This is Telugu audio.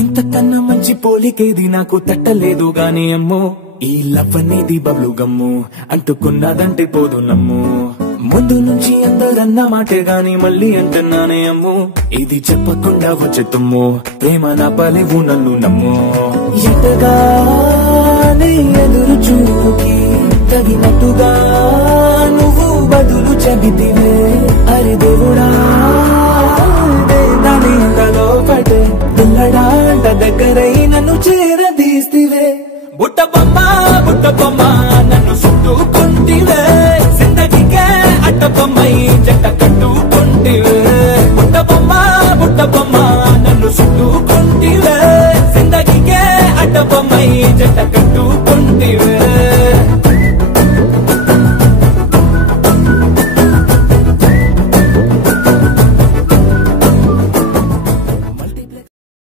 ఇంతకన్నా మంచి పోలికేది నాకు తట్టలేదు గాని అమ్మో ఈ లవ్ అనేది బబ్లు గమ్ము అంటుకున్నదంటే పోదు నమ్ము ముందు నుంచి అందరన్న మాటే గాని మళ్ళీ అంటున్నానే అమ్ము ఇది చెప్పకుండా వచ్చే తుమ్ము ప్రేమ నా పలివు నన్ను నమ్ము ఎంతగానే ఎదురు చూకి తగినట్టుగా నువ్వు బదులు చెబితివే అరే దేవుడా దానిలో పడే పిల్లడాంట దగ్గరై నన్ను చేరదీస్తివే బుట్ట బొమ్మ నన్ను చుట్టుకుంటివే జిందగీకే అట్ట బొమ్మై జంట కట్టుకుంటివే బుట్ట బొమ్మ నన్ను చుట్టుకుంటివే జిందగీకే అట్ట బొమ్మై జంట